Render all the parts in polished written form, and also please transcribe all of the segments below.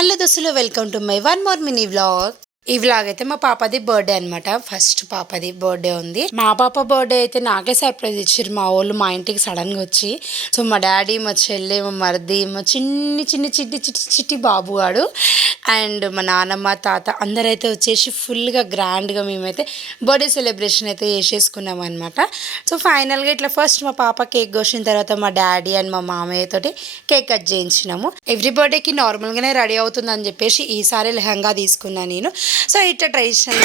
Hello దోస్తులు, welcome to my one more mini vlog. ఈ vlog అయితే మా పాపది బర్త్డే అనమాట. ఫస్ట్ పాపది బర్త్డే ఉంది. మా పాప బర్త్డే అయితే నాకే సర్ప్రైజ్ ఇచ్చారు మా వాళ్ళు మా ఇంటికి సడన్ గా వచ్చి. సో మా డాడీ, మా చెల్లి, మా మరిది, మా చిట్టి బాబు వాడు అండ్ మా నాన్నమ్మ, తాత అందరైతే వచ్చేసి ఫుల్గా గ్రాండ్గా మేమైతే బర్త్డే సెలబ్రేషన్ అయితే చేసేసుకున్నాం అనమాట. సో ఫైనల్గా ఇట్లా ఫస్ట్ మా పాప కేక్ కోసిన తర్వాత మా డాడీ అండ్ మా మామయ్య తోటి కేక్ కట్ చేయించినాము. ఎవ్రీ బర్త్డేకి నార్మల్గానే రెడీ అవుతుందని చెప్పేసి ఈసారి లెహంగా తీసుకున్నాను నేను. సో ఇట్లా ట్రెడిషనల్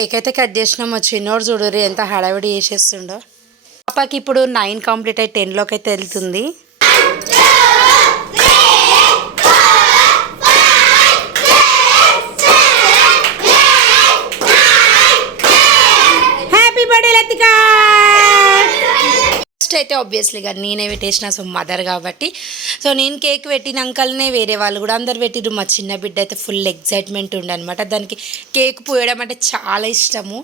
కేక్ అయితే కట్ చేసినాం. మా చిన్నోడు చూడరు ఎంత హడావిడి చేసేస్తుండో. పాపకి ఇప్పుడు 9 కంప్లీట్ అయ్యి 10లోకి అయితే వెళ్తుంది. అయితే ఆబ్వియస్లీగా నేనే పెట్టేసిన, సో మదర్ కాబట్టి. సో నేను కేక్ పెట్టినాకనే వేరే వాళ్ళు కూడా అందరు పెట్టిరు. మా చిన్న బిడ్డ అయితే ఫుల్ ఎగ్జైట్మెంట్ ఉండే అనమాట. దానికి కేక్ పోయడం అంటే చాలా ఇష్టము.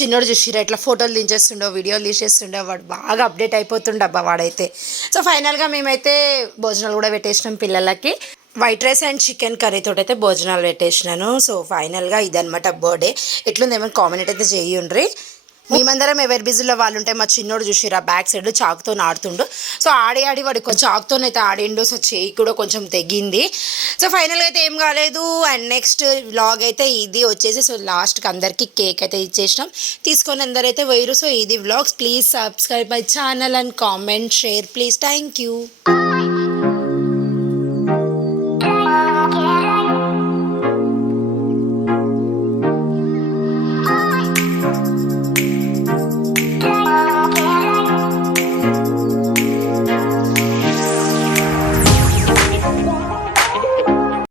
చిన్నోడు చూసిరా ఇట్లా ఫోటోలు దించేస్తుండో, వీడియోలు తీసేస్తుండో, వాడు బాగా అప్డేట్ అయిపోతుండే అబ్బా వాడైతే. సో ఫైనల్గా మేమైతే భోజనాలు కూడా పెట్టేసినాం పిల్లలకి. వైట్ రైస్ అండ్ చికెన్ కర్రీతో అయితే భోజనాలు పెట్టేసినాను. సో ఫైనల్గా ఇదనమాట బర్త్డే. ఎట్లుంది ఏమైనా కామెంట్ అయితే చేయండి. మేమందరం ఎవరి బిజీలో వాళ్ళు ఉంటే మా చిన్నోడు చూసిరా బ్యాక్ సైడ్ చాకుతో ఆడుతుండు. సో ఆడి వాడు కొంచెం చాకుతోనైతే ఆడిండు. సో చేయి కూడా కొంచెం తెగింది. సో ఫైనల్గా అయితే ఏం కాలేదు. అండ్ నెక్స్ట్ వ్లాగ్ అయితే ఇది వచ్చేసి సో లాస్ట్కి అందరికీ కేక్ అయితే ఇచ్చేసినాం. తీసుకొని అందరైతే పోయిరు. సో ఇది vlogs. Please subscribe my channel and comment, share please. Thank you.